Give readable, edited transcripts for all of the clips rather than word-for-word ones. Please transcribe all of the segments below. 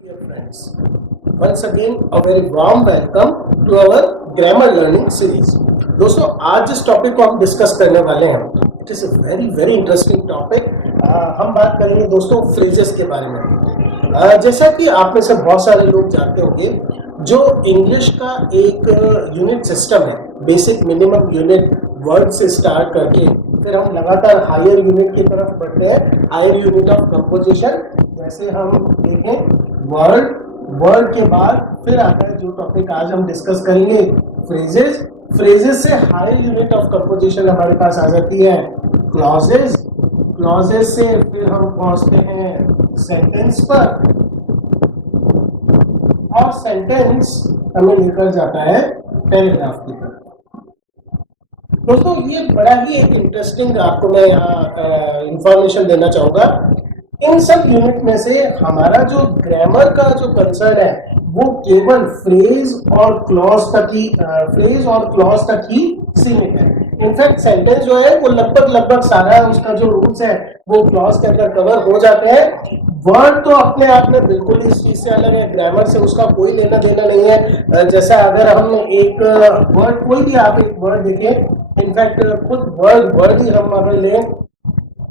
Dear friends, once again a very warm welcome to our grammar learning series. दोस्तों आज जिस topic को हम डिस्कस करने वाले हैं it is a very interesting topic. हम बात करेंगे दोस्तों फ्रेजेस के बारे में। जैसा कि आप में से बहुत सारे लोग जानते होंगे, जो इंग्लिश का एक यूनिट सिस्टम है, बेसिक मिनिमम यूनिट वर्ड से स्टार्ट करके फिर हम लगातार हायर यूनिट की तरफ बढ़ते हैं, हायर यूनिट ऑफ कंपोजिशन। जैसे हम देखें वर्ड के बाद फिर आता है जो टॉपिक आज हम डिस्कस करेंगे, फ्रेजेस से हायर यूनिट ऑफ कंपोजिशन हमारे पास आ जाती है क्लॉजेस से फिर हम पहुंचते हैं सेंटेंस पर, और सेंटेंस हमें लेकर जाता है पैराग्राफ की तरफ। दोस्तों ये बड़ा ही एक इंटरेस्टिंग आपको मैं यहाँ इंफॉर्मेशन देना चाहूँगा। इन सब यूनिट में से हमारा जो ग्रामर का जो कंसर्न है वो केवल फ्रेज और क्लॉज तक ही सीमित है। इनफैक्ट सेंटेंस जो है वो लगभग सारा उसका जो रूल्स है वो क्लॉज के अंदर कवर हो जाते हैं। वर्ड तो अपने आप में बिल्कुल इस चीज से अलग है, ग्रामर से उसका कोई लेना देना नहीं है। जैसा अगर हम एक वर्ड, कोई भी आप एक वर्ड देखें, इनफैक्ट खुद वर्ड ही हम अगर लें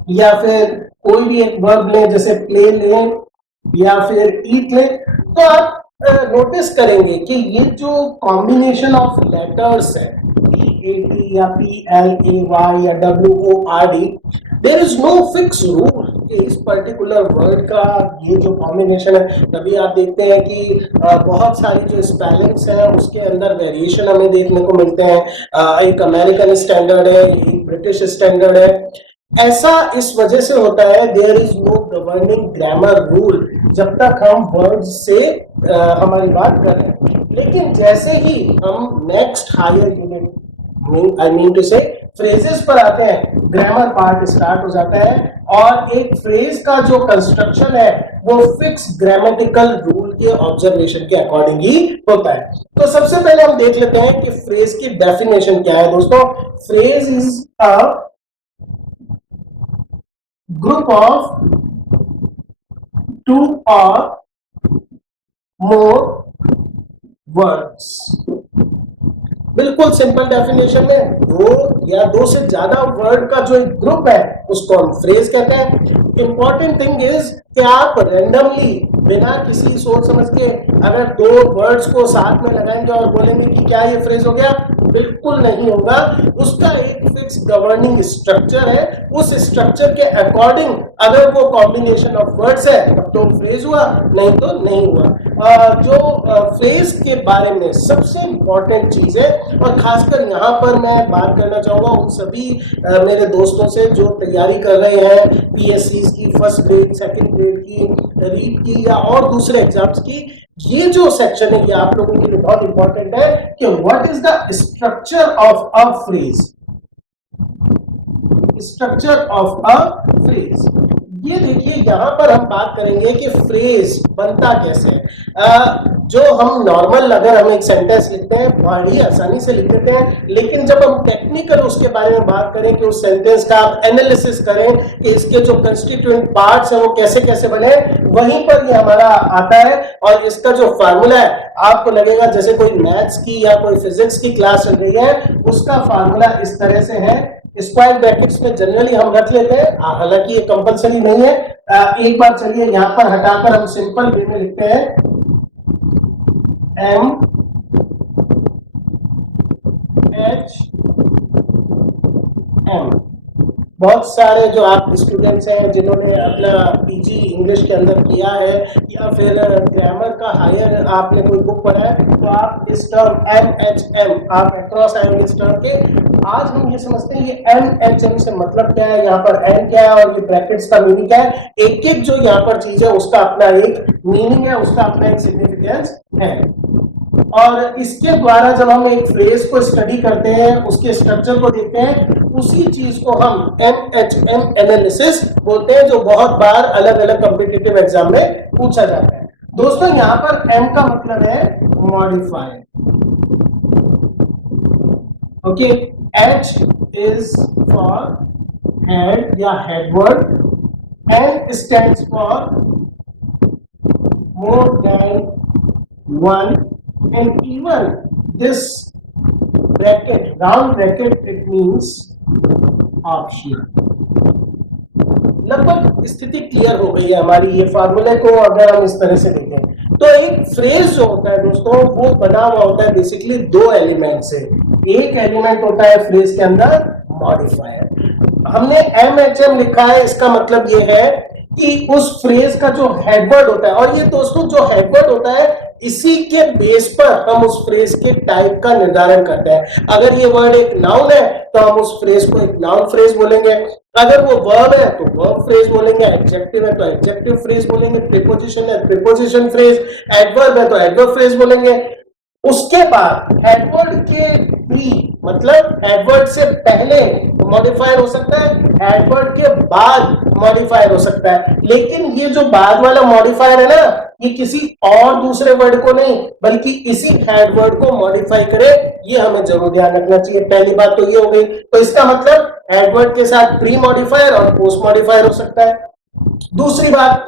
या फिर कोई भी एक वर्ब लें, जैसे प्ले लें या फिर ईट लें, तो आप नोटिस करेंगे कि ये जो कॉम्बिनेशन ऑफ लेटर्स है PAT या PLAY या WORD, there is no fix rule कि इस पर्टिकुलर वर्ड का ये जो कॉम्बिनेशन है। तभी आप देखते हैं कि बहुत सारी जो स्पेलिंग्स हैं उसके अंदर वेरिएशन हमें देखने को मिलते हैं। एक अमेरिकन स्टैंडर्ड है, एक ब्रिटिश स्टैंडर्ड है। ऐसा इस वजह से होता है, there is no governing grammar rule, जब तक हम वर्ड से हमारी बात कर रहे हैं। लेकिन जैसे ही हम next higher unit I mean two से फ्रेजेस पर आते हैं, ग्रामर पार्ट स्टार्ट हो जाता है और एक फ्रेज का जो कंस्ट्रक्शन है वो फिक्स ग्रामेटिकल रूल के ऑब्जर्वेशन के अकॉर्डिंग ही होता है। तो सबसे पहले हम देख लेते हैं कि फ्रेज की डेफिनेशन क्या है। दोस्तों, phrase is a group of two or more words। बिल्कुल सिंपल डेफिनेशन में दो से ज्यादा वर्ड का जो एक ग्रुप है उसको हम फ्रेज कहते हैं। इंपॉर्टेंट थिंग इज कि आप रैंडमली बिना किसी सोच समझ के अगर दो वर्ड्स को साथ में लगाएंगे और बोलेंगे कि क्या ये फ्रेज हो गया, बिल्कुल नहीं होगा। उसका एक फिक्स गवर्निंग स्ट्रक्चर है, उस स्ट्रक्चर के अकॉर्डिंग अगर वो कॉम्बिनेशन ऑफ वर्ड्स है तब तो फ्रेज हुआ, नहीं तो नहीं हुआ। जो फ्रेज के बारे में सबसे इंपॉर्टेंट चीज है, और खासकर यहाँ पर मैं बात करना चाहूंगा उन सभी मेरे दोस्तों से जो तैयारी कर रहे हैं PSC की, फर्स्ट ग्रेड, सेकंड ग्रेड की, रीट की या और दूसरे एग्जाम्स की, ये जो सेक्शन है ये आप लोगों के लिए बहुत इंपॉर्टेंट है कि what is the structure of a phrase. Structure of a phrase, ये देखिए यहाँ पर हम बात करेंगे कि फ्रेज बनता कैसे है। जो हम नॉर्मल अगर हम एक सेंटेंस लिखते हैं बड़ी आसानी से लिख देते हैं, लेकिन जब हम टेक्निकल उसके बारे में बात करें कि उस सेंटेंस का आप एनालिसिस करें कि इसके जो कंस्टिट्यूएंट पार्ट्स हैं वो कैसे कैसे बने, वहीं पर ये हमारा आता है। और इसका जो फार्मूला है आपको लगेगा जैसे कोई मैथ्स की या कोई फिजिक्स की क्लास चल रही है, उसका फार्मूला इस तरह से है। स्क्वायर ब्रैकेट्स में जनरली हम रख लेते हैं, हालांकि ये कंपलसरी नहीं है। एक बार चलिए यहां पर हटाकर हम सिंपल वे में लिखते हैं MHM। बहुत सारे जो आप स्टूडेंट्स हैं जिन्होंने अपना PG इंग्लिश के अंदर किया है या फिर ग्रामर का हायर आपने कोई बुक पढ़ा है, तो आप इस टर्म MHM आप अक्रॉस आएंगे इस टर्म के। आज हम ये समझते हैं ये MHM से मतलब क्या है, यहाँ पर M क्या है और ये ब्रैकेट्स का मीनिंग क्या है। एक एक जो यहाँ पर चीज है उसका अपना एक मीनिंग है, उसका अपना एक सिग्निफिकेंस है। और इसके द्वारा जब हम एक फ्रेज को स्टडी करते हैं, उसके स्ट्रक्चर को देखते हैं, उसी चीज को हम MHM एनालिसिस बोलते हैं, जो बहुत बार अलग अलग कॉम्पिटिटिव एग्जाम में पूछा जाता है। दोस्तों यहाँ पर M का मतलब है modify, okay. H is for head या headword, N stands for more than one, and even this bracket, round bracket, it means optional. लगभग स्थिति क्लियर हो गई है हमारी ये फार्मूले को अगर हम इस तरह से देखें तो एक फ्रेज जो होता है दोस्तों वो बना हुआ होता है बेसिकली दो एलिमेंट से। एक एलिमेंट होता है फ्रेज के अंदर मॉडिफायर। हमने MHM लिखा है, इसका मतलब ये है कि उस फ्रेज का जो हेडवर्ड होता है, और ये दोस्तों जो हेडवर्ड होता है इसी के बेस पर हम उस फ्रेज के टाइप का निर्धारण करते हैं। अगर ये वर्ड एक नाउन है तो हम उस फ्रेज को एक नाउन फ्रेज बोलेंगे, अगर वो वर्ब है तो वर्ब फ्रेज बोलेंगे, एडजेक्टिव है तो एडजेक्टिव फ्रेज बोलेंगे, प्रीपोजिशन है प्रीपोजिशन फ्रेज, एडवर्ब है तो एडवर्ब फ्रेज बोलेंगे। उसके बाद एडवर्ड के भी मतलब एडवर्ड से पहले मॉडिफायर हो सकता है, एडवर्ड के बाद मॉडिफायर हो सकता है, लेकिन ये जो बाद वाला मॉडिफायर है ना ये किसी और दूसरे वर्ड को नहीं बल्कि इसी एडवर्ड को मॉडिफाई करे, ये हमें जरूर ध्यान रखना चाहिए। पहली बात तो ये हो गई। तो इसका मतलब एडवर्ड के साथ प्री मॉडिफायर और पोस्ट मॉडिफायर हो सकता है। दूसरी बात,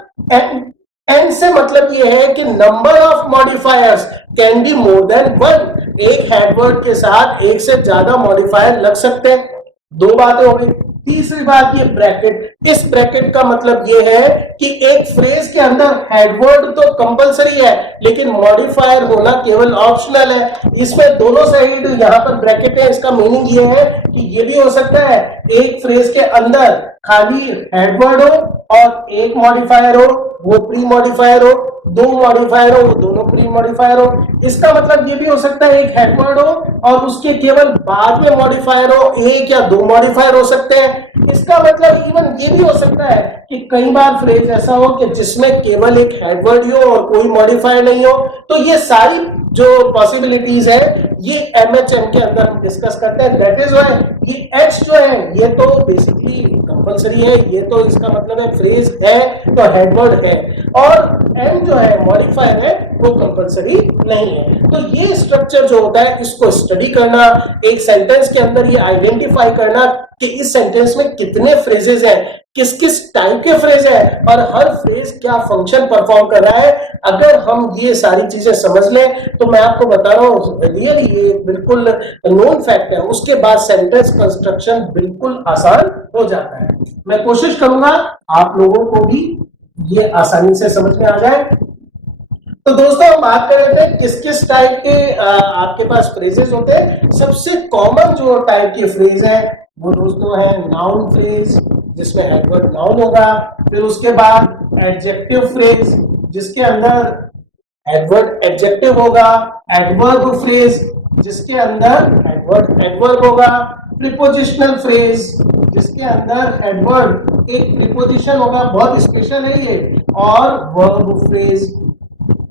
एन से मतलब ये है कि number of modifiers can be more than one. एक हेडवर्ड के साथ एक से ज्यादा मॉडिफायर लग सकते हैं। दो बातें हो गई। तीसरी बात ये ब्रैकेट, इस ब्रैकेट का मतलब ये है कि एक फ्रेज के अंदर हेडवर्ड तो कंपलसरी है लेकिन मॉडिफायर होना केवल ऑप्शनल है। इसमें दोनों साइड यहाँ पर ब्रैकेट है, इसका मीनिंग ये है कि ये भी हो सकता है एक फ्रेज के अंदर खाली हेडवर्ड हो और एक मॉडिफायर हो वो प्री मॉडिफायर हो, दो मॉडिफायर हो वो दोनों प्री मॉडिफायर हो। इसका मतलब ये भी हो सकता है एक हेडवर्ड हो और उसके केवल बाद में मॉडिफायर हो, एक या दो मॉडिफायर हो सकते हैं। इसका मतलब इवन ये भी हो सकता है कि कई बार फ्रेज ऐसा हो कि जिसमें केवल एक हेडवर्ड ही हो और कोई मॉडिफायर नहीं हो। तो ये सारी जो पॉसिबिलिटीज है ये MHM के अंदर हम डिस्कस करते हैं। दैट इज व्हाई ये H जो है ये तो बेसिकली कंपलसरी है, ये तो इसका मतलब है फ्रेज है तो हेडवर्ड है, और M जो है मॉडिफायर है वो कंपलसरी नहीं है। तो ये स्ट्रक्चर जो होता है इसको स्टडी करना, एक सेंटेंस के अंदर ये आइडेंटिफाई करना कि इस सेंटेंस में कितने फ्रेजेस हैं, किस किस टाइप के फ्रेज है और हर फ्रेज क्या फंक्शन परफॉर्म कर रहा है। अगर हम ये सारी चीजें समझ लें तो मैं आपको बता रहा हूँ रियली ये बिल्कुल नोन फैक्ट है, उसके बाद सेंटेंस कंस्ट्रक्शन बिल्कुल आसान हो जाता है। मैं कोशिश करूंगा आप लोगों को भी ये आसानी से समझ में आ जाए। तो दोस्तों हम बात कर रहे थे किस किस टाइप के आपके पास फ्रेजेस होते हैं। सबसे कॉमन जो टाइप की फ्रेज है वो दोस्तों है नाउन फ्रेज जिसमें हेडवर्ड नाउन होगा, फिर उसके बाद एडजेक्टिव फ्रेज जिसके अंदर एडवर्ड एडजेक्टिव होगा, एडवर्ब फ्रेज जिसके अंदर एडवर्ड एडवर्ब होगा, प्रीपोजिशनल फ्रेज जिसके अंदर एडवर्ड एक प्रीपोजिशन होगा, बहुत स्पेशल है ये, और वर्ब फ्रेज।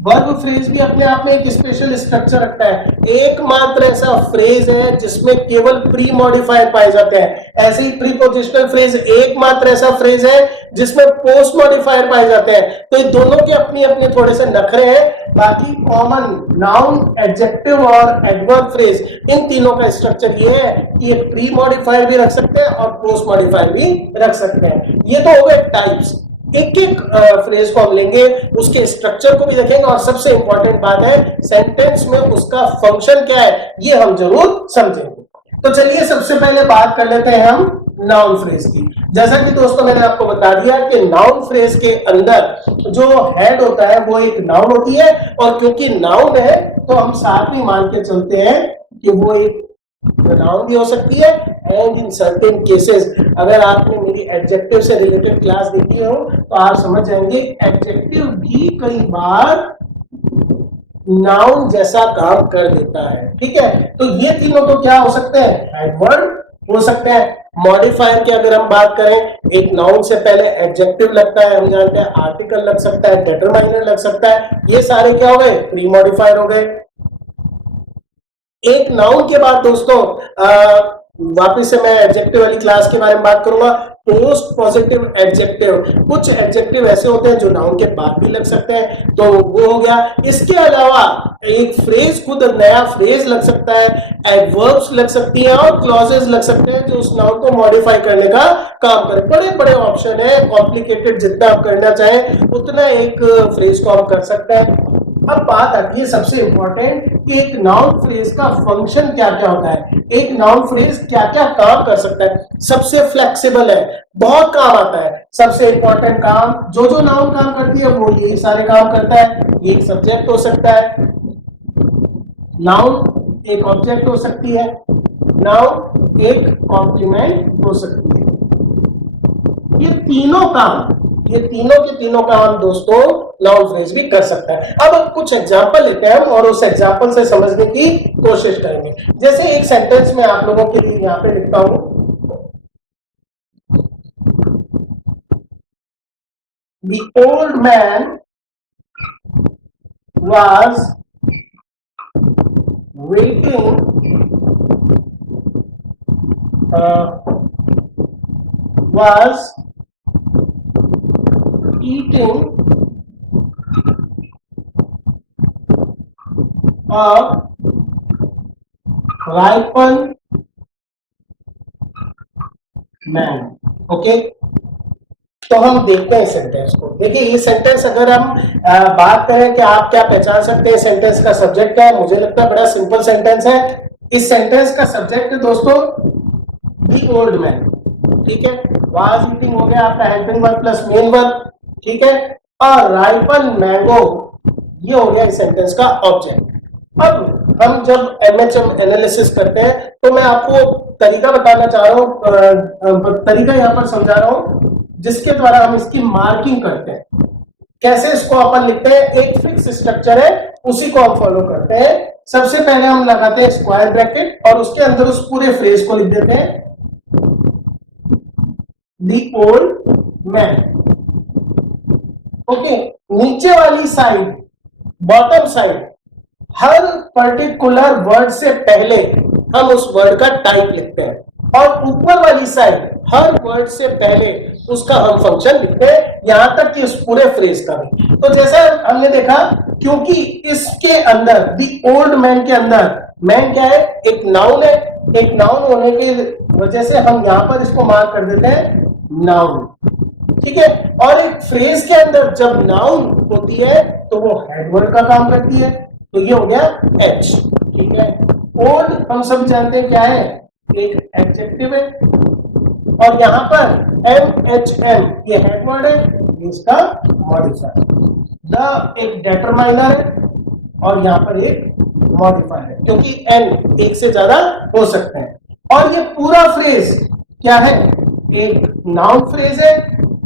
वर्ब फ्रेज भी अपने आप में एक स्पेशल स्ट्रक्चर रखता है, एकमात्र ऐसा फ्रेज है जिसमें केवल प्री मॉडिफायर पाए जाते हैं। ऐसे ही प्रीपोजिशनल फ्रेज एकमात्र ऐसा फ्रेज है जिसमें पोस्ट मॉडिफायर पाए जाते हैं। तो ये दोनों के अपनी अपने थोड़े से नखरे हैं, बाकी कॉमन नाउन एडजेक्टिव और एडवर्ब फ्रेज इन तीनों का स्ट्रक्चर ये है कि ये प्री मॉडिफायर भी रख सकते हैं और पोस्ट मॉडिफायर भी रख सकते हैं। ये तो हो गए टाइप्स। एक एक फ्रेज को हम लेंगे, उसके स्ट्रक्चर को भी देखेंगे और सबसे इंपॉर्टेंट बात है सेंटेंस में उसका फंक्शन क्या है ये हम जरूर समझेंगे। तो चलिए सबसे पहले बात कर लेते हैं हम नाउन फ्रेज की। जैसा कि दोस्तों मैंने आपको बता दिया कि नाउन फ्रेज के अंदर जो हेड होता है वो एक नाउन होती है, और क्योंकि नाउन है तो हम साथ में मान के चलते हैं कि वो एक नाउन भी हो सकती है। एंड इन सर्टेन केसेस अगर आपने मेरी एडजेक्टिव से रिलेटेड क्लास देखी हो तो आप समझ जाएंगे एडजेक्टिव भी कई बार नाउन जैसा काम कर देता है। ठीक है, तो ये तीनों तो क्या हो सकते हैं, एडवर्ब हो सकते हैं। मॉडिफायर की अगर हम बात करें, एक नाउन से पहले एडजेक्टिव लगता है, हम जानते हैं आर्टिकल लग सकता है, डिटरमाइनर लग सकता है, ये सारे क्या हो गए, प्री मॉडिफायर हो गए। एक नाउन के बाद दोस्तों वापिस से मैं एडजेक्टिव वाली क्लास के बारे में बात करूंगा, पोस्ट पॉजिटिव एडजेक्टिव, कुछ एडजेक्टिव ऐसे होते हैं जो नाउन के बाद भी लग सकते हैं, तो वो हो गया। इसके अलावा एक फ्रेज, खुद नया फ्रेज लग सकता है, एडवर्ब्स लग सकती हैं और क्लॉजेस लग सकते हैं जो उस नाउन को मॉडिफाई करने का काम करें। बड़े बड़े ऑप्शन है, कॉम्प्लिकेटेड जितना आप करना चाहें उतना एक फ्रेज को आप कर सकते हैं। अब बात आती है सबसे इंपॉर्टेंट कि एक नाउन फ्रेज का फंक्शन क्या क्या होता है, एक नाउन फ्रेज क्या क्या काम कर सकता है। सबसे फ्लेक्सिबल है, बहुत काम आता है। सबसे इंपॉर्टेंट काम, जो जो नाउन काम करती है वो ये सारे काम करता है। एक सब्जेक्ट हो सकता है, नाउन एक ऑब्जेक्ट हो सकती है, नाउन एक कॉम्प्लीमेंट हो सकती है। ये तीनों काम, ये तीनों के तीनों काम दोस्तों नाउन फ्रेज भी कर सकता है। अब कुछ एग्जांपल लेते हैं हम और उस एग्जांपल से समझने की कोशिश करेंगे। जैसे एक सेंटेंस में आप लोगों के लिए यहां पे लिखता हूं, The old man was waiting was eating a ripened man। Okay, तो हम देखते हैं सेंटेंस को। देखिए ये सेंटेंस अगर हम बात करें कि आप क्या पहचान सकते हैं सेंटेंस का सब्जेक्ट क्या है, मुझे लगता है बड़ा सिंपल सेंटेंस है। इस सेंटेंस का सब्जेक्ट है दोस्तों दी ओल्ड मैन, ठीक है। वाज ईटिंग हो गया आपका helping verb plus main verb, ठीक है। और राइपन मैंगो ये हो गया इस सेंटेंस का ऑब्जेक्ट। अब हम जब एमएचएम एनालिसिस करते हैं तो मैं आपको तरीका बताना चाह रहा हूं, तरीका यहां पर समझा रहा हूं जिसके द्वारा हम इसकी मार्किंग करते हैं। कैसे इसको अपन लिखते हैं, एक फिक्स स्ट्रक्चर है उसी को हम फॉलो करते हैं। सबसे पहले हम लगाते हैं स्क्वायर ब्रैकेट और उसके अंदर उस पूरे फ्रेज को लिख देते हैं दी ओल्ड मैन। ओके, नीचे वाली साइड, बॉटम साइड, हर पर्टिकुलर वर्ड से पहले हम उस वर्ड का टाइप लिखते हैं और ऊपर वाली साइड हर वर्ड से पहले उसका हम फंक्शन लिखते हैं, यहां तक कि उस पूरे फ्रेज का भी। तो जैसा हमने देखा, क्योंकि इसके अंदर दी ओल्ड मैन के अंदर मैन क्या है, एक नाउन है, एक नाउन होने की वजह से हम यहां पर इसको मार्क कर देते हैं नाउन, ठीक है। और एक फ्रेज के अंदर जब नाउन होती है तो वो हेडवर्ड का काम करती है, तो ये हो गया एच, ठीक है। ओल्ड हम सब जानते हैं क्या है, एक एडजेक्टिव है और यहां पर एम एच एम ये हेडवर्ड है, इसका मॉडिफायर। द एक डिटरमाइनर है और यहां पर एक मॉडिफायर है, क्योंकि एन एक से ज्यादा हो सकते हैं। और ये पूरा फ्रेज क्या है, एक नाउन फ्रेज है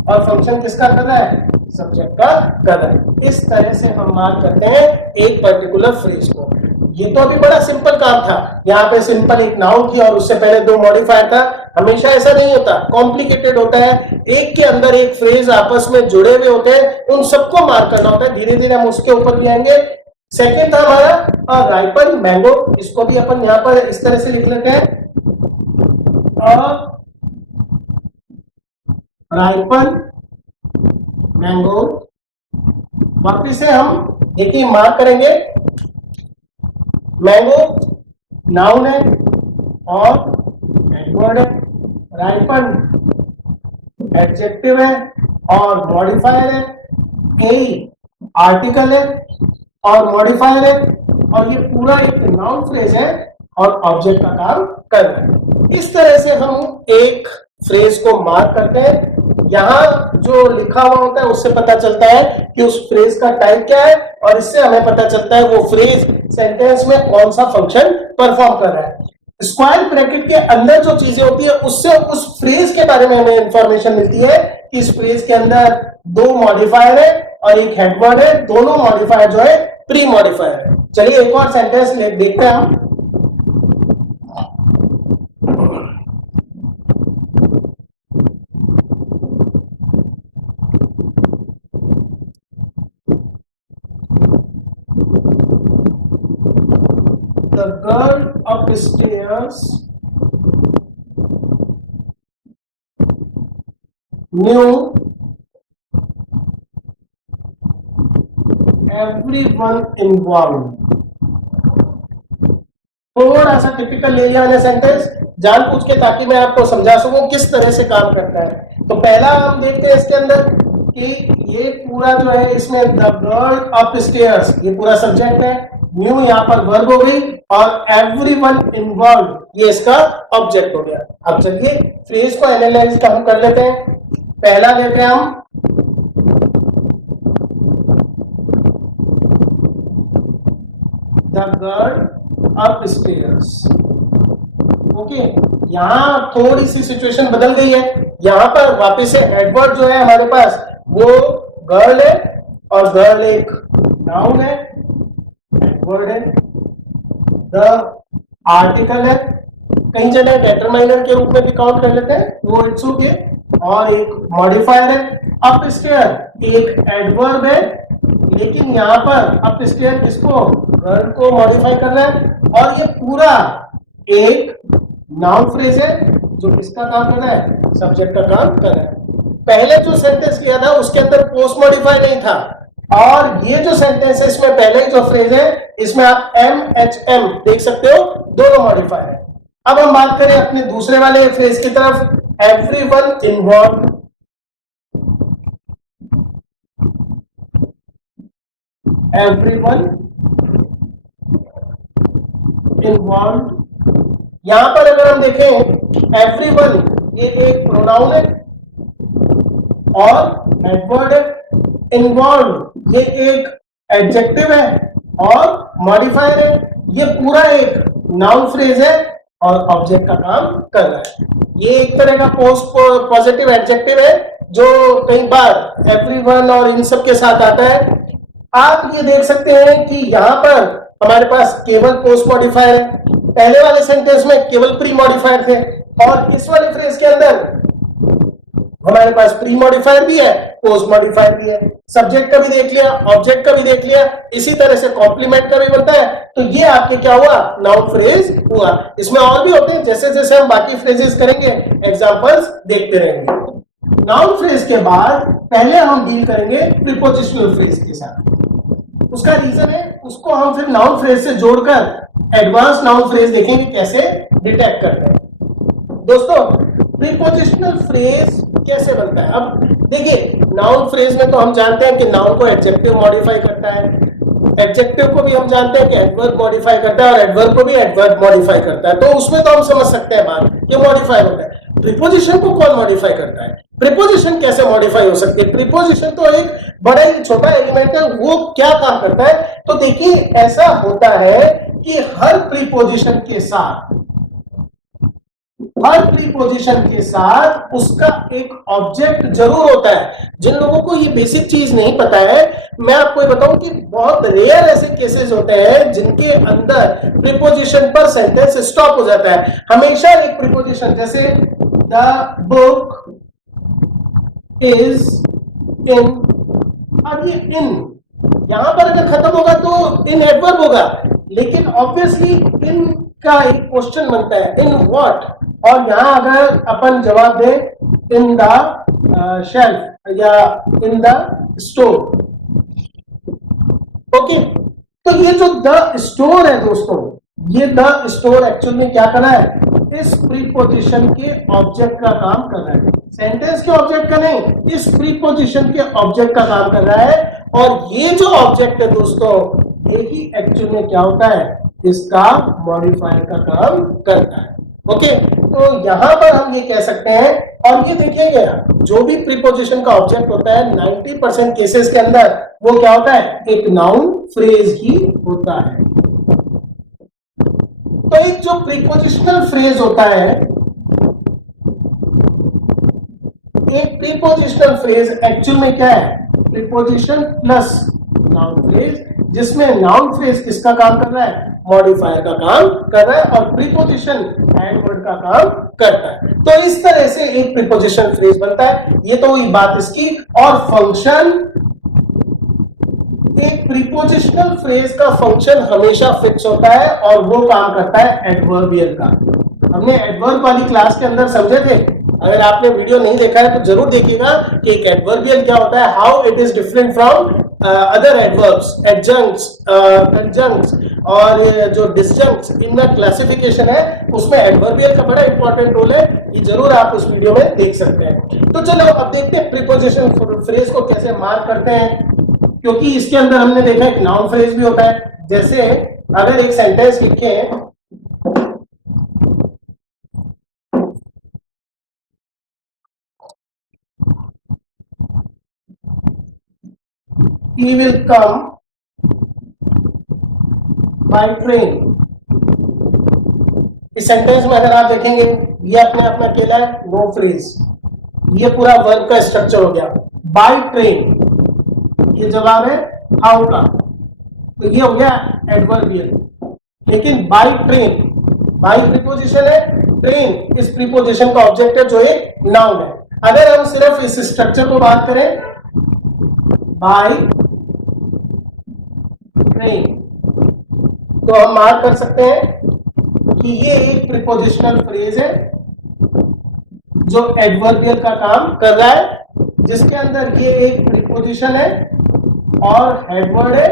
और फंक्शन किसका कर रहा है, सब्जेक्ट का कर रहा है। इस तरह से हम मार्क करते हैं एक पर्टिकुलर फ्रेज को। ये तो अभी बड़ा सिंपल काम था, यहाँ पे सिंपल एक नाउन थी और उससे पहले दो मॉडिफायर था। हमेशा ऐसा नहीं होता, कॉम्प्लिकेटेड होता है, एक के अंदर एक फ्रेज आपस में जुड़े हुए होते हैं, उन सबको मार्क करना होता है। धीरे धीरे हम उसके ऊपर भी आएंगे। सेकेंड था हमारा राइपन मैंगो, इसको भी अपन यहाँ पर इस तरह से लिख लेते हैं, राइपन मैंगो। वापिस से हम देखिए मार्क करेंगे, मैंगो नाउन है और एडवर्ड है, राइपन एडजेक्टिव है और मॉडिफायर है, ए आर्टिकल है और मॉडिफायर है, और ये पूरा एक नाउन फ्रेज है और ऑब्जेक्ट का काम कर रहा है। इस तरह से हम एक फ्रेज को मार्क करते हैं। यहां जो लिखा हुआ होता है उससे पता चलता है कि उस फ्रेज का टाइप क्या है और इससे हमें पता चलता है वो फ्रेज सेंटेंस में कौन सा फंक्शन परफॉर्म कर रहा है। स्क्वायर ब्रैकेट के अंदर जो चीजें होती है उससे उस फ्रेज के बारे में हमें इंफॉर्मेशन मिलती है कि इस फ्रेज के अंदर दो मॉडिफायर है और एक हेडवर्ड है, दोनों मॉडिफायर जो है प्री मॉडिफायर है। चलिए एक और सेंटेंस देखते हैं हम। The girl upstairs new, everyone involve. थोड़ा सा टिपिकल ले लिया मैंने सेंटेंस जान पूछ के, ताकि मैं आपको समझा सकूं किस तरह से काम करता है। तो पहला हम देखते हैं इसके अंदर कि ये पूरा जो है, इसमें द गर्ल अप स्टेयर्स, ये पूरा सब्जेक्ट है, न्यू यहाँ पर वर्ब हो गई, और एवरीवन इन्वॉल्व ये इसका ऑब्जेक्ट हो गया। अब चलिए फ्रेज को एनालाइज हम कर लेते हैं। पहला लेते हैं हम, the girl up stairs. Okay, यहां थोड़ी सी सिचुएशन बदल गई है। यहां पर वापस से एडवर्ब जो है हमारे पास वो गर्ल है, और गर्ल एक नाउन है, एडवर्ब है। द आर्टिकल है, कई जगह डेटरमाइनर के रूप में भी काउंट कर लेते हैं, वो इट्स ओके, और एक मॉडिफायर है। अप स्टेयर एक एडवर्ब है, लेकिन यहां पर अप स्टेयर किसको, गर्ल को मॉडिफाई कर रहा है, और ये पूरा एक नाउन फ्रेज है जो किसका काम कर रहा है, सब्जेक्ट का काम कर रहा है। पहले जो सेंटेंस किया था उसके अंदर पोस्ट मॉडिफाई नहीं था, और ये जो सेंटेंस है इसमें पहले जो फ्रेज है इसमें आप MHM देख सकते हो, दोनों मॉडिफाई है। अब हम बात करें अपने दूसरे वाले फ्रेज की तरफ, एवरीवन इन्वॉल्व। एवरीवन इन्वॉल्व, यहां पर अगर हम देखें एवरीवन ये एक प्रोनाउन है और एडवर्ब है, इन्वॉल्व ये एक एडजेक्टिव है और मॉडिफायर है, ये पूरा एक नाउन फ्रेज है और ऑब्जेक्ट का काम कर रहा है। ये एक तरह का पोस्ट पॉजिटिव एडजेक्टिव है जो कई बार एवरीवन और इन सब के साथ आता है। आप ये देख सकते हैं कि यहां पर हमारे पास केवल पोस्ट मॉडिफायर है, पहले वाले सेंटेंस में केवल प्री मॉडिफायर थे, और इस वाले फ्रेज के अंदर हमारे पास प्री मॉडिफायर भी है, पोस्ट मॉडिफायर भी है। सब्जेक्ट का भी देख लिया, ऑब्जेक्ट का भी देख लिया, इसी तरह से कॉम्प्लीमेंट का भी बनता है। तो ये आपके क्या हुआ, नाउन फ्रेज हुआ। इसमें और भी होते हैं, जैसे जैसे हम बाकी फ्रेजेस करेंगे एग्जांपल्स देखते रहेंगे। नाउन फ्रेज के बाद पहले हम डील करेंगे प्रीपोजिशनल फ्रेज के साथ। उसका रीजन है, उसको हम फिर नाउन फ्रेज से जोड़कर एडवांस नाउन फ्रेज देखेंगे कैसे डिटेक्ट करते हैं। दोस्तों प्रीपोजिशनल फ्रेज कैसे बनता है? अब देखिए, नाउन फ्रेज में तो हम जानते हैं कि नाउन को एडजेक्टिव मॉडिफाई करता है, एडजेक्टिव को भी हम जानते हैं कि एडवर्ब मॉडिफाई करता है, और एडवर्ब को भी एडवर्ब मॉडिफाई करता है। तो उसमें तो हम समझ सकते हैं बात कि मॉडिफाई होता है। प्रीपोजिशन को कौन मॉडिफाई करता है? प्रीपोजिशन कैसे मॉडिफाई हो सकती है? प्रीपोजिशन तो एक बड़ा ही छोटा एलिमेंट है, वो क्या काम करता है? तो देखिए, ऐसा होता है कि हर प्रीपोजिशन के साथ उसका एक ऑब्जेक्ट जरूर होता है। जिन लोगों को ये बेसिक चीज नहीं पता है, मैं आपको ये बताऊं कि बहुत रेयर ऐसे केसेस होते हैं जिनके अंदर प्रीपोजिशन पर सेंटेंस स्टॉप हो जाता है। हमेशा एक प्रीपोजिशन, जैसे द बुक इज इन, अब ये इन यहां पर अगर खत्म होगा तो इन एडवर्ब होगा, लेकिन ऑब्वियसली इन का एक क्वेश्चन बनता है, इन व्हाट, और यहां अगर अपन जवाब दें इन द शेल्फ या इन द स्टोर। ओके, तो ये जो द स्टोर है दोस्तों, ये द स्टोर एक्चुअल में क्या कर रहा है? इस प्रीपोजिशन के ऑब्जेक्ट का काम कर रहा है, सेंटेंस के ऑब्जेक्ट का नहीं, इस प्रीपोजिशन के ऑब्जेक्ट का काम कर रहा है। और ये जो ऑब्जेक्ट है दोस्तों, देखिए एक्चुअल में क्या होता है, इसका मॉडिफायर का काम करता है। ओके, तो यहां पर हम ये कह सकते हैं, और ये देखिएगा जो भी प्रीपोजिशन का ऑब्जेक्ट होता है 90% केसेस के अंदर वो क्या होता है? एक नाउन फ्रेज ही होता है। तो एक जो प्रीपोजिशनल फ्रेज होता है, एक प्रीपोजिशनल फ्रेज एक्चुअल में क्या है? प्रीपोजिशन प्लस नाउन फ्रेज, जिसमें नाउन फ्रेज किसका काम कर रहा है? मॉडिफायर का काम कर रहा है, और प्रीपोजिशन एडवर्ब का काम करता है। तो इस तरह से एक प्रीपोजिशन फ्रेज बनता है। ये तो हुई बात इसकी। और फंक्शन, एक प्रीपोजिशनल फ्रेज का फंक्शन हमेशा फिक्स होता है, और वो काम करता है एडवर्बियल का। हमने एडवर्ब वाली क्लास के अंदर समझे थे, अगर आपने वीडियो नहीं देखा है तो जरूर देखिएगा कि एक एडवर्बियल क्या होता है, how it is different from other adverbs, adjuncts, conjuncts और जो डिसजंक्ट्स, इनका क्लासिफिकेशन है उसमें एडवर्बियल का बड़ा इंपॉर्टेंट रोल है। ये जरूर आप उस वीडियो में देख सकते हैं। तो चलो अब देखते हैं प्रीपोजिशन फ्रेज को कैसे मार्क करते हैं, क्योंकि इसके अंदर हमने देखा एक नाउन फ्रेज भी होता है। जैसे अगर एक सेंटेंस लिखे, he will come by train, इस सेंटेंस में अगर आप देखेंगे ये अपने आप में अकेला है, नो फ्रेज, ये पूरा वर्ब का स्ट्रक्चर हो गया। बाय ट्रेन, ये जवाब है हाउ का, तो ये हो गया एडवर्बियल। लेकिन बाय ट्रेन, बाय प्रीपोजिशन है, ट्रेन इस प्रीपोजिशन का ऑब्जेक्ट है जो एक नाउन है। अगर हम सिर्फ इस स्ट्रक्चर को बात करें, बाय ट्रेन, तो हम मार्क कर सकते हैं कि ये एक प्रीपोजिशनल फ्रेज है जो एडवर्बियल का काम कर रहा है, जिसके अंदर ये एक प्रीपोजिशन है और हेडवर्ड है,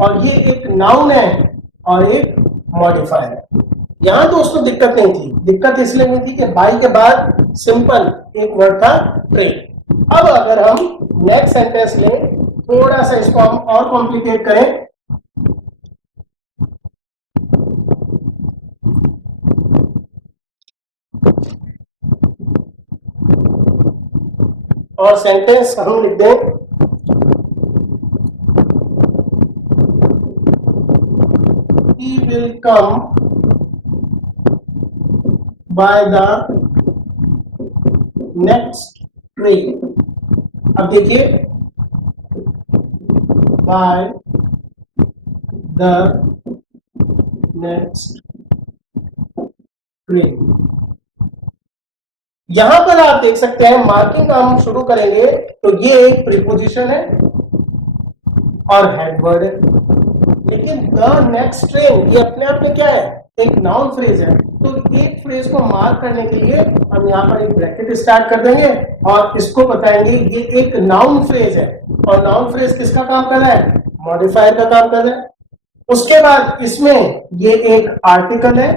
और ये एक नाउन है और एक मॉडिफायर है। यहां दोस्तों दिक्कत नहीं थी, दिक्कत इसलिए नहीं थी कि बाई के बाद सिंपल एक वर्ड था ट्रेन। अब अगर हम नेक्स्ट सेंटेंस लें, थोड़ा सा इसको हम और कॉम्प्लिकेट करें, और सेंटेंस हम लिख दें he will come by the next train। अब देखिए, by the next train, यहां पर आप देख सकते हैं मार्किंग हम शुरू करेंगे तो ये एक प्रीपोजिशन है और हेडवर्ड है, लेकिन द नेक्स्ट ट्रेन ये अपने आप में क्या है, एक नाउन फ्रेज है। तो एक फ्रेज को मार्क करने के लिए हम यहाँ पर एक ब्रैकेट स्टार्ट कर देंगे और इसको बताएंगे ये एक नाउन फ्रेज है। और नाउन फ्रेज किसका काम कर रहा है, मॉडिफायर का काम कर रहा है। उसके बाद इसमें ये एक आर्टिकल है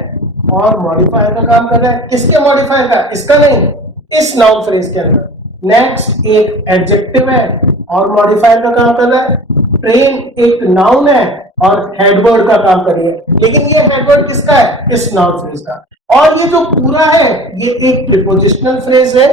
और मॉडिफायर का काम कर रहा है। किसके मॉडिफायर का, इसका नहीं, इस नाउन फ्रेज के अंदर। नेक्स्ट एक एडजेक्टिव है और मॉडिफायर का काम कर रहा है। ट्रेन एक नाउन है और हेडवर्ड का काम कर रही है, लेकिन ये हेडवर्ड किसका है, इस नाउन फ्रेज का। और ये जो पूरा है ये एक प्रीपोजिशनल फ्रेज है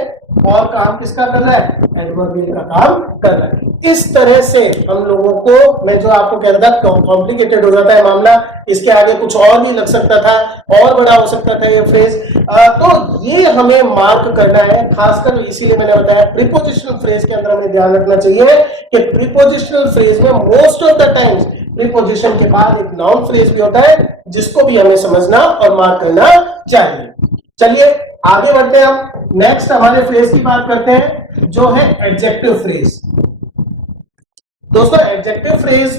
और काम किसका कर रहा है, एडवर्बियल का काम कर रहा है। इस तरह से हम लोगों को, मैं जो आपको कह रहा था कॉम्प्लिकेटेड हो जाता है मामला, इसके आगे कुछ और भी लग सकता था, और बड़ा हो सकता था ये फ्रेज, तो ये हमें मार्क करना है। खासकर इसीलिए मैंने बताया प्रीपोजिशनल फ्रेज के अंदर हमें ध्यान रखना चाहिए कि प्रीपोजिशनल फ्रेज में most of the times preposition के बाद एक नाउन फ्रेज भी होता है, जिसको भी हमें समझना और मार्क करना चाहिए। चलिए आगे बढ़ते हैं, हम नेक्स्ट हमारे फ्रेज की बात करते हैं जो है एडजेक्टिव फ्रेज। दोस्तों एडजेक्टिव फ्रेज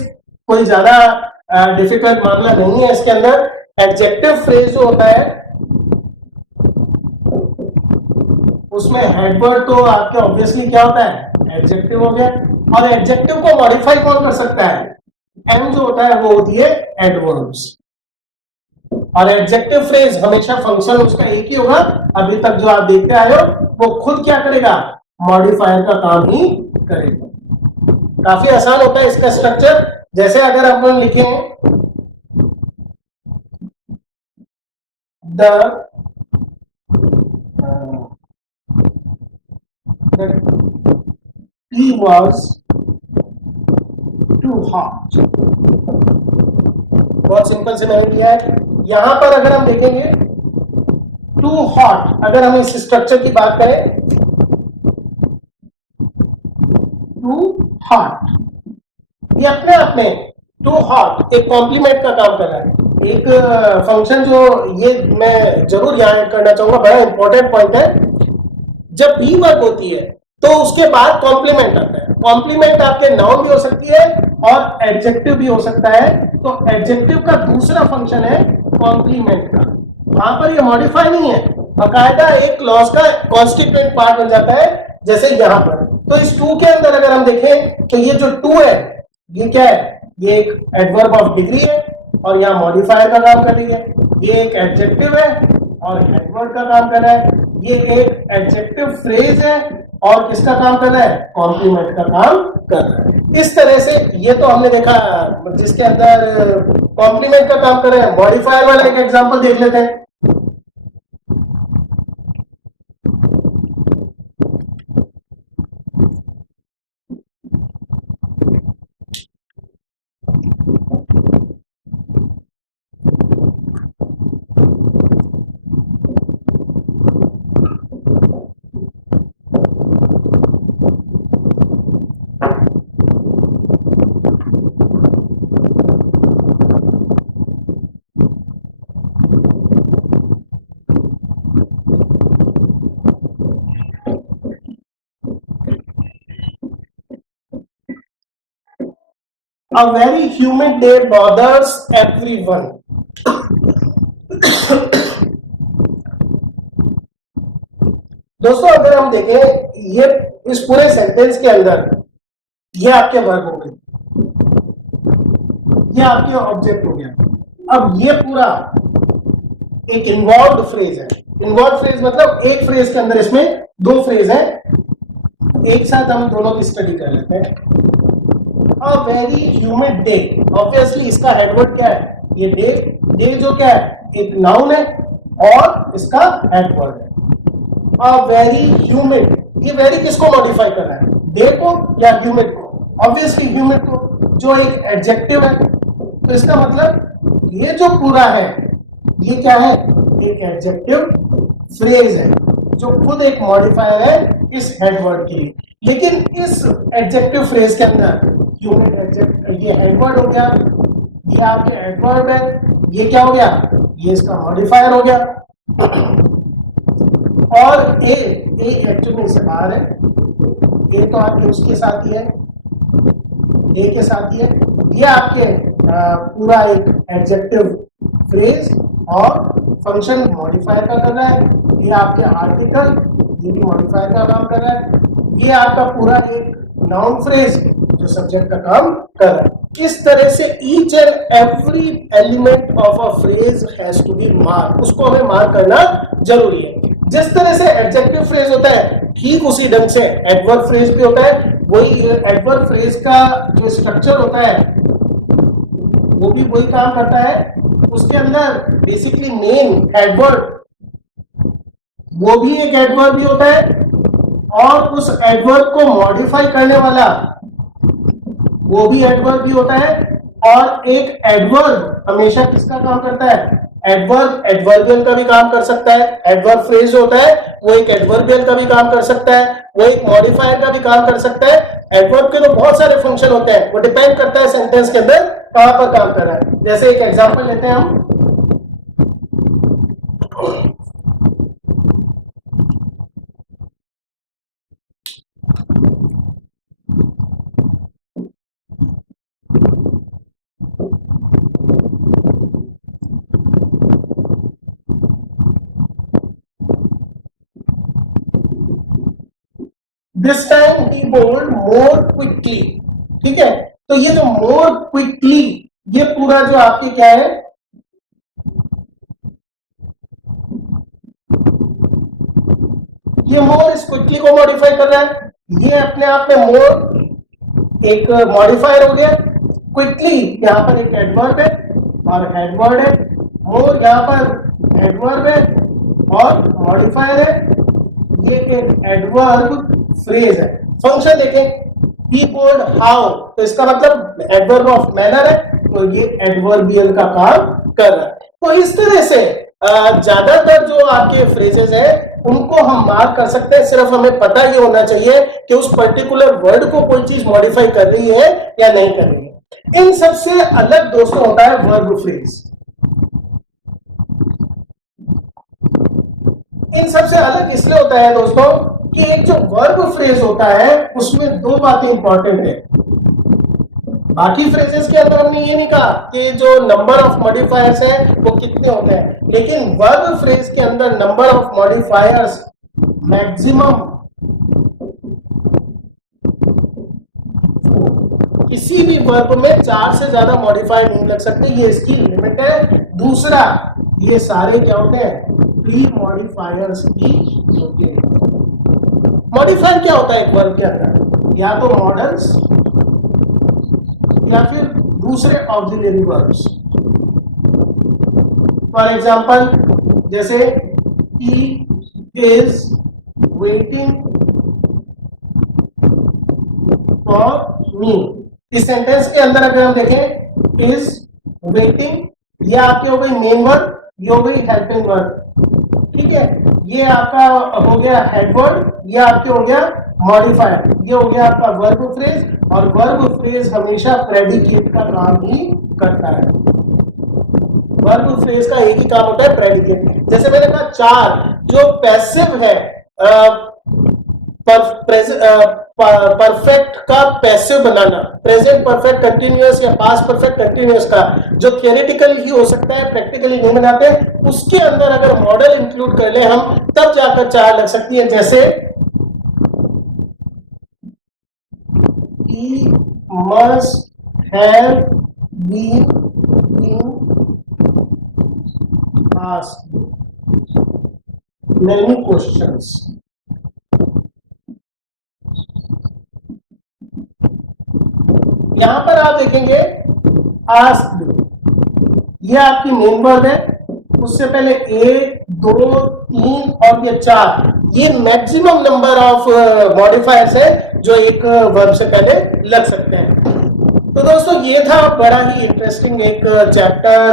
कोई ज्यादा डिफिकल्ट मामला नहीं है। इसके अंदर एडजेक्टिव फ्रेज जो होता है उसमें हेडवर्ड तो आपके ऑब्वियसली क्या होता है, एडजेक्टिव हो गया, और एडजेक्टिव को मॉडिफाई कौन कर सकता है, एम जो होता है वो होती है एडवर्ब्स। और एडजेक्टिव फ्रेज हमेशा फंक्शन उसका एक ही होगा, अभी तक जो आप देखते आए हो, वो खुद क्या करेगा, मॉडिफायर का काम ही करेगा। काफी आसान होता है इसका स्ट्रक्चर। जैसे अगर अपन लिखें he was too hot, बहुत सिंपल से मैंने किया है। यहां पर अगर हम देखेंगे टू हॉट, अगर हम इस स्ट्रक्चर की बात करें, टू हॉट ये अपने आप में टू हॉट एक कॉम्प्लीमेंट का काम कर रहा है। एक फंक्शन जो ये मैं जरूर यहां ऐड करना चाहूंगा, बड़ा इंपॉर्टेंट पॉइंट है, जब बी वर्ब होती है तो उसके बाद कॉम्प्लीमेंट आता है। कॉम्प्लीमेंट आपके नाउन भी हो सकती है और एडजेक्टिव भी हो सकता है। तो एडजेक्टिव का दूसरा फंक्शन है कॉम्प्लीमेंट का, वहां पर ये मॉडिफाई नहीं है, बाकायदा एक क्लॉज का कॉन्स्टिट्यूएंट पार्ट बन जाता है, जैसे यहां पर। तो इस टू के अंदर अगर हम देखें तो ये जो टू है ये क्या है, ये एक एडवर्ब ऑफ डिग्री है और यहाँ मॉडिफायर का काम कर रही है। ये एक एडजेक्टिव है और एडवर्ब का काम कर रहा है। ये एक एडजेक्टिव फ्रेज है और किसका काम कर रहा है, कॉम्प्लीमेंट का काम कर रहा है। इस तरह से ये तो हमने देखा जिसके अंदर कॉम्प्लीमेंट का काम कर रहे हैं। मॉडिफायर वाला एक एग्जांपल देख लेते हैं। A very humid day bothers everyone. दोस्तों अगर हम देखें ये इस पूरे सेंटेंस के अंदर ये आपके वर्ब हो गए, ये आपके ऑब्जेक्ट हो गया। अब ये पूरा एक इन्वॉल्व फ्रेज है। इन्वॉल्व फ्रेज मतलब एक फ्रेज के अंदर इसमें दो फ्रेज है, एक साथ हम दोनों की स्टडी कर लेते हैं। A very humid day, obviously इसका हेडवर्ड क्या है, ये डे। डे जो क्या है, एक नाउन है और इसका हेडवर्ड है। अ वेरी ह्यूमिड, ये वेरी किसको मॉडिफाई कर रहा है, डे को या ह्यूमिड को, ऑब्वियसली ह्यूमिड को, जो एक एडजेक्टिव है। तो इसका मतलब ये जो पूरा है ये क्या है, एक एडजेक्टिव फ्रेज है जो खुद एक मॉडिफायर है इस हेडवर्ड के लिए। लेकिन इस एडजेक्टिव फ्रेज के अंदर ह्यूमिड एडजेक्ट, ये हेडवर्ड हो गया, ये आपके एडवर्ब है, ये क्या हो गया, ये इसका मॉडिफायर हो गया। और ए एक्चुअली से बाहर है, ए तो आपके उसके साथ ही है, ए के साथ ही है। ये आपके पूरा एक एडजेक्टिव फ्रेज और फंक्शन मॉडिफायर का कर रहा है। ये आपके आर्टिकल, ये भी मॉडिफायर का काम कर रहा है। ये आपका पूरा एक नाउन फ्रेज जो सब्जेक्ट का काम कर रहा है। इस तरह से each and every element of a phrase has to be mark, उसको हमें मार्क करना जरूरी है। जिस तरह से एडजेक्टिव फ्रेज होता है ठीक उसी ढंग से एडवर्ब फ्रेज भी होता है। वही एडवर्ब फ्रेज का जो स्ट्रक्चर होता है वो भी वही काम करता है। उसके अंदर बेसिकली मेन एडवर्ब, वो भी एक एडवर्ब ही होता है और उस एडवर्ब को मॉडिफाई करने वाला वो भी एडवर्ब ही होता है। और एक एडवर्ब हमेशा किसका काम करता है, एडवर्ब एडवर्बियल का भी काम कर सकता है। एडवर्ब फ्रेज होता है वो एक एडवर्बियल का भी काम कर सकता है, वो एक मॉडिफायर का भी काम कर सकता है। एडवर्ब के तो बहुत सारे फंक्शन होते हैं, वो डिपेंड करता है सेंटेंस के अंदर कहां पर काम कर रहा है। जैसे एक एग्जांपल लेते हैं हम, this time he bold more quickly. ठीक है, तो ये जो मोर क्विकली, ये पूरा जो आपके क्या है, ये मोर इस क्विकली को मॉडिफाई कर रहा है। ये अपने आप में मोर एक मॉडिफायर हो गया। क्विकली यहाँ पर एक एडवर्ब है और हेडवर्ड है। मोर यहाँ पर एडवर्ब है और मॉडिफायर है। ये एक एडवर्ब फ्रेज है। फंक्शन देखें, ही बोल्ड हाउ, तो इसका मतलब एडवर्ब ऑफ मैनर है, तो ये एडवर्बियल का काम कर रहा है। तो इस तरह से ज्यादातर जो आपके फ्रेजेस हैं उनको हम मार्क कर सकते हैं। सिर्फ हमें पता ये होना चाहिए कि उस पर्टिकुलर वर्ड को कोई चीज मॉडिफाई कर रही है या नहीं कर रही है। इन सबसे अलग दोस्तों होता है वर्ब फ्रेज। इन सबसे अलग इसलिए होता है दोस्तों कि एक जो वर्ब फ्रेज होता है उसमें दो बातें इंपॉर्टेंट है। बाकी फ्रेजेस के अंदर हमने ये नहीं कहा कि जो नंबर ऑफ मॉडिफायर्स है वो कितने होते हैं, लेकिन वर्ब फ्रेज के अंदर नंबर ऑफ मॉडिफायर्स मैक्सिमम, किसी भी वर्ब में 4 से ज्यादा मॉडिफायर नहीं लग सकते, ये इसकी लिमिट है। दूसरा, ये सारे क्या होते हैं, प्री मॉडिफायर्स की होते हैं। मॉडिफायर क्या होता है एक वर्ब के अंदर, या तो मॉडल्स या फिर दूसरे ऑक्सिलरी वर्ब्स। फॉर एग्जांपल, जैसे he is waiting for me, इस सेंटेंस के अंदर अगर हम देखें, इज वेटिंग, ये आपके हो गई मेन वर्ब, ये हो गई हेल्पिंग वर्ब, ठीक है। ये आपका हो गया हेडवर्ड, ये आपके हो गया मॉडिफायर, ये हो गया आपका वर्ब फ्रेज। और वर्ब फ्रेज हमेशा प्रेडिकेट का काम ही करता है। वर्ब फ्रेज का एक ही काम होता है, प्रेडिकेट। जैसे मैंने कहा 4 जो पैसिव है, परफेक्ट का पैसिव बनाना, प्रेजेंट परफेक्ट कंटिन्यूअस या पास्ट परफेक्ट कंटिन्यूअस का, जो थियोरेटिकल ही हो सकता है, प्रैक्टिकली नहीं बनाते, उसके अंदर अगर मॉडल इंक्लूड कर ले हम, तब जाकर 4 लग सकती है। जैसे he must have been asked many questions. यहां पर आप देखेंगे आस्क्ड, ये आपकी मेन वर्ब है, उससे पहले 1, 2, 3 और ये 4, ये मैक्सिमम नंबर ऑफ मॉडिफायर्स है जो एक वर्ब से पहले लग सकते हैं। तो दोस्तों ये था बड़ा ही इंटरेस्टिंग एक चैप्टर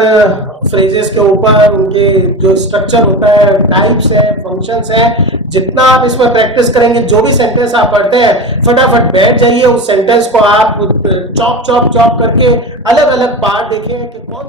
फ्रेजेस के ऊपर, उनके जो स्ट्रक्चर होता है, टाइप्स है, फंक्शंस है। जितना आप इसमें प्रैक्टिस करेंगे, जो भी सेंटेंस आप पढ़ते हैं, फटाफट बैठ जाइए, उस सेंटेंस को आप चॉप चॉप चॉप करके अलग अलग पार्ट देखें कि कौन